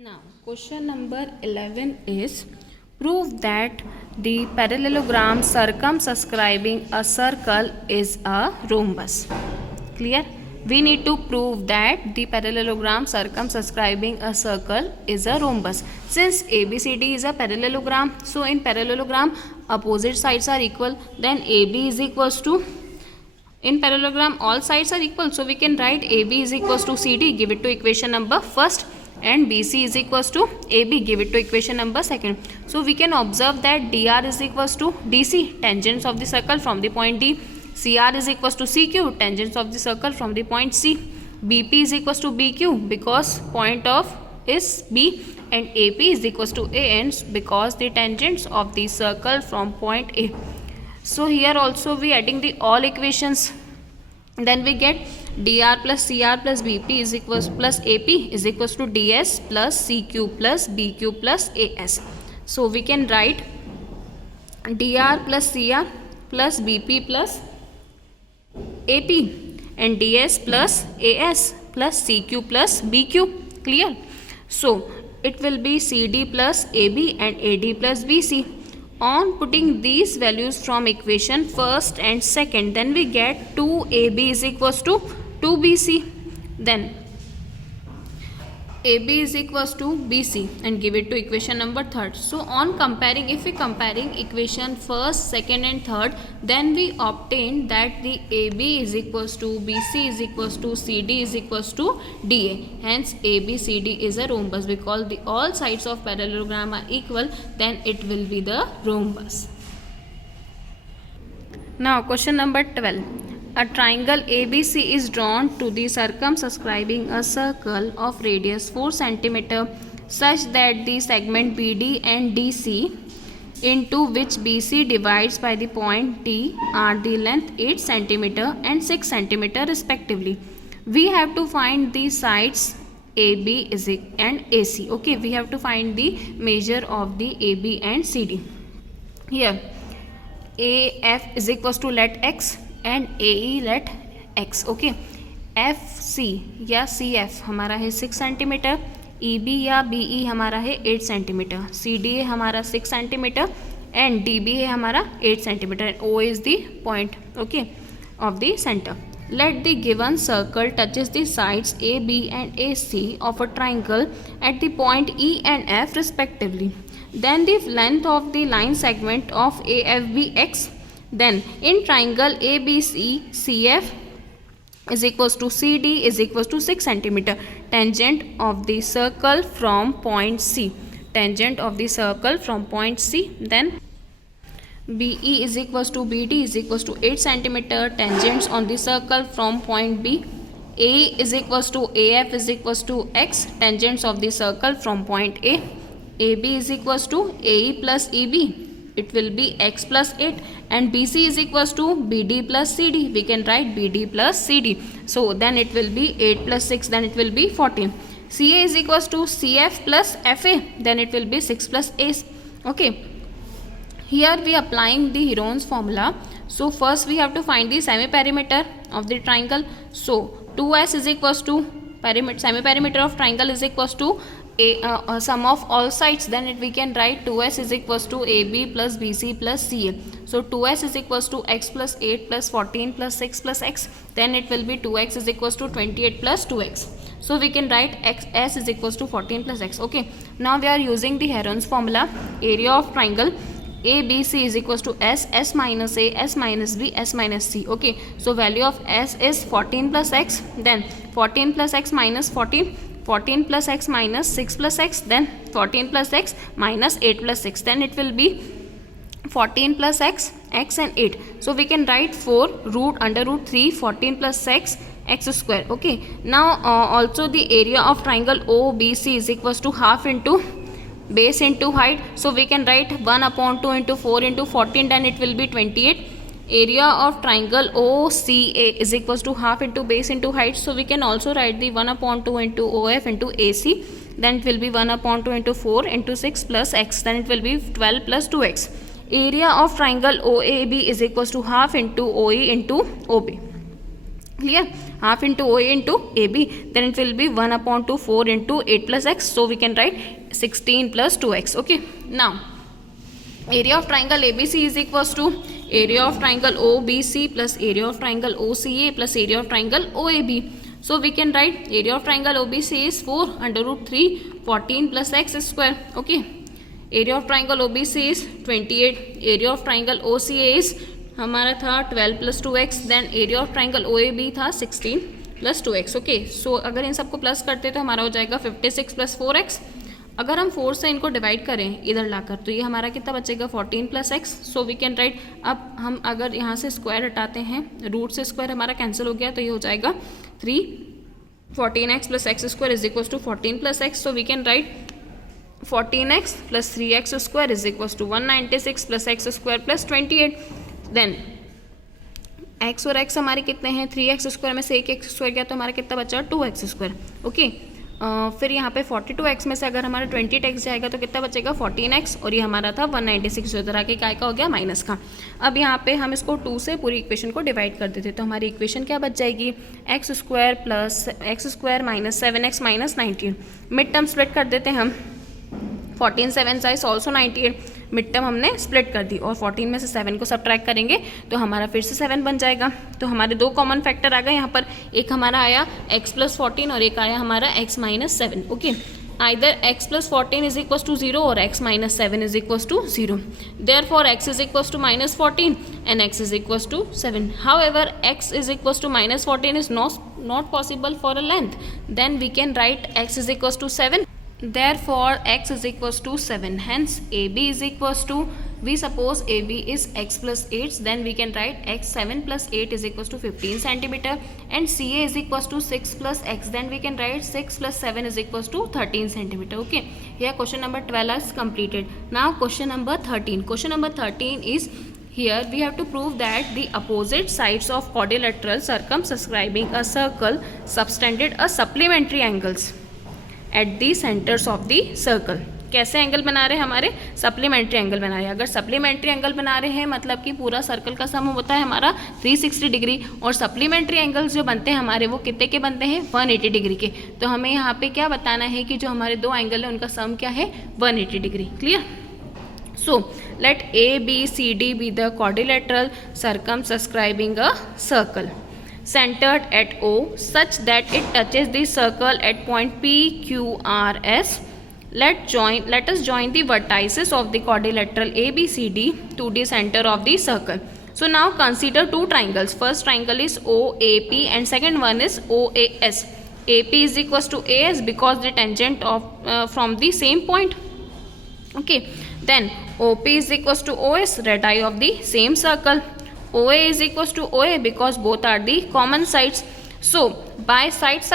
Now, question number 11 is prove that the parallelogram circumscribing a circle is a rhombus. Clear? We need to prove that the parallelogram circumscribing a circle is a rhombus. Since ABCD is a parallelogram, so in parallelogram opposite sides are equal, then AB is equals to, in parallelogram all sides are equal, so we can write AB is equals to CD, give it to equation number first, and BC is equals to AB, give it to equation number second. So we can observe that DR is equals to DC, tangents of the circle from the point D. CR is equals to CQ, tangents of the circle from the point C. BP is equals to BQ because point of is B, and AP is equals to AN because the tangents of the circle from point A. So here also we adding the all equations, then we get dr plus cr plus bp is equals plus ap is equals to ds plus cq plus bq plus as. So we can write dr plus cr plus bp plus ap and ds plus as plus cq plus bq. Clear? So it will be cd plus ab and ad plus bc. On putting these values from equation first and second, then we get 2ab is equals to 2bc, then AB is equals to BC and give it to equation number third. So on comparing, if we comparing equation first, second and third, then we obtain that the AB is equals to BC is equals to CD is equals to DA. Hence ABCD is a rhombus because the all sides of parallelogram are equal, then it will be the rhombus. Now question number 12. A triangle ABC is drawn to the circumscribing a circle of radius 4 cm such that the segment BD and DC into which BC divides by the point D are the length 8 cm and 6 cm respectively. We have to find the sides AB and AC. Okay, we have to find the measure of the AB and CD. Here AF is equals to let X and AE let X. Okay, FC या CF हमारा है 6 centimetre, EB या BE हमारा है 8 centimetre, CDA हमारा 6 centimetre and DB है हमारा 8 centimetre. O is the point, okay, of the center. Let the given circle touches the sides AB and AC of a triangle at the point E and F respectively. Then the length of the line segment of AF be X. Then in triangle ABC, CF is equals to CD is equals to 6 cm. Tangent of the circle from point C. Tangent of the circle from point C. Then BE is equals to BD is equals to 8 cm. Tangents on the circle from point B. A is equals to AF is equals to X. Tangents of the circle from point A. AB is equals to AE plus EB. It will be X plus 8, and BC is equals to BD plus CD. We can write BD plus CD. So then it will be 8 plus 6, then it will be 14. CA is equals to CF plus FA, then it will be 6 plus A. Okay. Here we are applying the Heron's formula. So first we have to find the semi-perimeter of the triangle. So 2S is equals to semi-perimeter of triangle is equals to sum of all sides. Then we can write 2S is equals to AB plus BC plus CA. So 2S is equals to X plus 8 plus 14 plus 6 plus X. Then it will be 2X is equals to 28 plus 2X. So we can write S is equals to 14 plus X. Okay. Now we are using the Heron's formula. Area of triangle ABC is equals to S minus A, S minus B, S minus C. Okay. So value of S is 14 plus X. Then 14 plus X minus 14. 14 plus X minus 6 plus X, then 14 plus X minus 8 plus 6, then it will be 14 plus X, X and 8. So we can write 4 root under root 3, 14 plus X, X square. Okay. Now also the area of triangle OBC is equals to half into base into height. So we can write 1 upon 2 into 4 into 14, then it will be 28. Area of triangle OCA is equals to half into base into height. So we can also write the 1 upon 2 into OF into AC. Then it will be 1 upon 2 into 4 into 6 plus X. Then it will be 12 plus 2X. Area of triangle OAB is equals to half into OE into OB. Clear? Half into OA into AB, then it will be 1/2 4 into 8 plus x, so we can write 16 plus 2x. Okay, now area of triangle ABC is equals to area of triangle OBC plus area of triangle OCA plus area of triangle OAB. So we can write area of triangle OBC is 4 under root 3 14 plus x square. Okay, area of triangle OBC is 28, area of triangle OCA is हमारा था 12 plus 2x, then area of triangle OAB था 16 plus 2x. Okay, सो अगर इन सबको plus करते तो हमारा हो जाएगा 56 प्लस 4x. अगर हम 4 से इनको डिवाइड करें इधर लाकर तो ये हमारा कितना बचेगा 14 plus x. So we can write, अब हम अगर यहाँ से स्क्वायर हटाते हैं, रूट से स्क्वायर हमारा कैंसिल हो गया, तो ये हो जाएगा 3 14x plus x square is equals to 14 plus x. So we can write 14x plus 3x square is equals to 196 plus x square plus 28. Then x और x हमारे कितने हैं, 3x स्क्वायर में से एक x स्क्वायर गया तो हमारा कितना बचा 2x स्क्वायर. ओके, फिर यहाँ पे 42x में से अगर हमारा 20x जाएगा तो कितना बचेगा 14x, और ये हमारा था 196 जो तरह के काय का हो गया माइनस का. अब यहाँ पे हम इसको 2 से पूरी इक्वेशन को डिवाइड कर देते तो हमारी इक्वेशन क्या बच जाएगी, x square plus x square minus 7x minus 19. Mid term split कर देते हैं हम, 14 7 इज ऑल्सो 98. मिड टर्म हमने स्प्लिट कर दी और 14 में से 7 को सब्ट्रैक्ट करेंगे तो हमारा फिर से 7 बन जाएगा. तो हमारे दो कॉमन फैक्टर आ गए यहाँ पर, एक हमारा आया x प्लस 14 और एक आया हमारा x minus 7. Okay, either x plus 14 is equals to 0 और x minus 7 is equals to 0. Therefore x is equals to minus 14 and x is equals to 7. However x is equals to minus 14 is not possible for a length, then we can write x is equals to 7. Therefore x is equals to 7. Hence AB is equals to, we suppose AB is x plus 8, then we can write x 7 plus 8 is equals to 15 centimeter, and CA is equals to 6 plus x, then we can write 6 plus 7 is equals to 13 centimeter. Okay, here question number 12 is completed. Now question number 13. Question number 13 is, here we have to prove that the opposite sides of quadrilateral circumscribing a circle subtended a supplementary angles at the centres of the circle. कैसे angle बना रहे हैं, हमारे supplementary angle बना रहे हैं. अगर supplementary angle बना रहे हैं मतलब कि पूरा सर्कल का सम होता है हमारा 360 डिग्री, और सप्लीमेंट्री एंगल्स जो बनते हैं हमारे वो कितने के बनते हैं 180 डिग्री के. तो हमें यहाँ पे क्या बताना है कि जो हमारे दो एंगल है उनका सम क्या है 180 degree. Clear? So let ABCD be the quadrilateral circumscribing a circle centered at O such that it touches the circle at point PQRS. Let us join the vertices of the quadrilateral ABCD to the center of the circle. So now consider two triangles. First triangle is OAP and second one is OAS. AP is equals to AS because the tangent of from the same point. Okay, then OP is equals to OS, radii of the same circle. OA is equals to OA because both are the common sides. So by side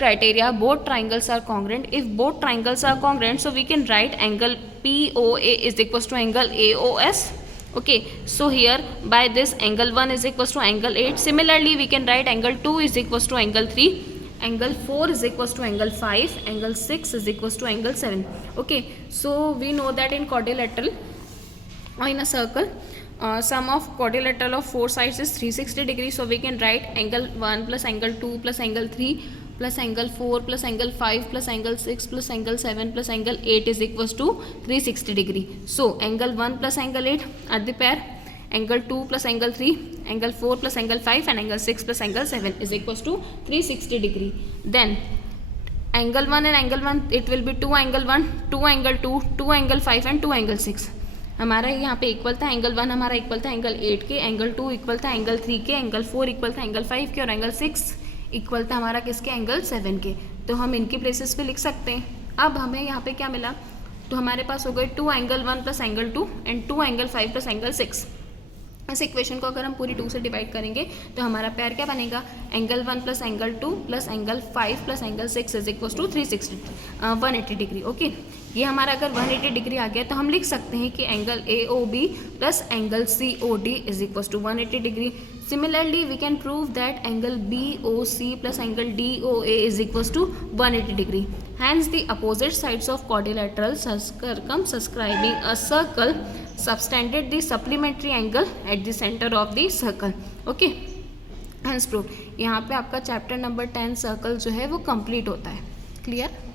criteria both triangles are congruent. If both triangles are congruent, so we can write angle POA is equals to angle AOS. Okay, so here by this angle 1 is equals to angle 8. Similarly we can write angle 2 is equals to angle 3, angle 4 is equals to angle 5, angle 6 is equals to angle 7. Okay, so we know that in quadrilateral or in a circle, sum of quadrilateral of four sides is 360 degrees. So we can write angle 1 plus angle 2 plus angle 3 plus angle 4 plus angle 5 plus angle 6 plus angle 7 plus angle 8 is equals to 360 degree. So angle 1 plus angle 8 are the pair, angle 2 plus angle 3, angle 4 plus angle 5 and angle 6 plus angle 7 is equals to 360 degree. Then angle 1 and angle 1, it will be 2 angle 1, 2 angle 2, 2 angle 5 and 2 angle 6. हमारा यहाँ पे equal था angle 1 हमारा equal था angle 8 के, angle 2 equal था angle 3 के, angle 4 equal था एंगल 5 के और एंगल 6 इक्वल था हमारा किसके एंगल 7 के. तो हम इनकी प्लेसेस पे लिख सकते हैं. अब हमें यहाँ पे क्या मिला, तो हमारे पास हो गए 2 angle 1 plus angle 2 and 2 angle 5 plus angle 6. इस इक्वेशन को अगर हम पूरी 2 से डिवाइड करेंगे तो हमारा पेयर क्या बनेगा, angle 1 plus angle 2 plus angle 5 plus angle 6 is equal to 180 degree. Okay, ये हमारा अगर 180 डिग्री आ गया तो हम लिख सकते हैं कि angle AOB plus angle COD is equal to 180 degree. Similarly, we can prove that angle BOC plus angle DOA is equals to 180 degree. Hence, the opposite sides of quadrilateral circumscribing a circle subtended the supplementary angle at the center of the circle. Okay. Hence prove यहाँ पे आपका chapter number 10 circle जो है वो complete होता है। Clear.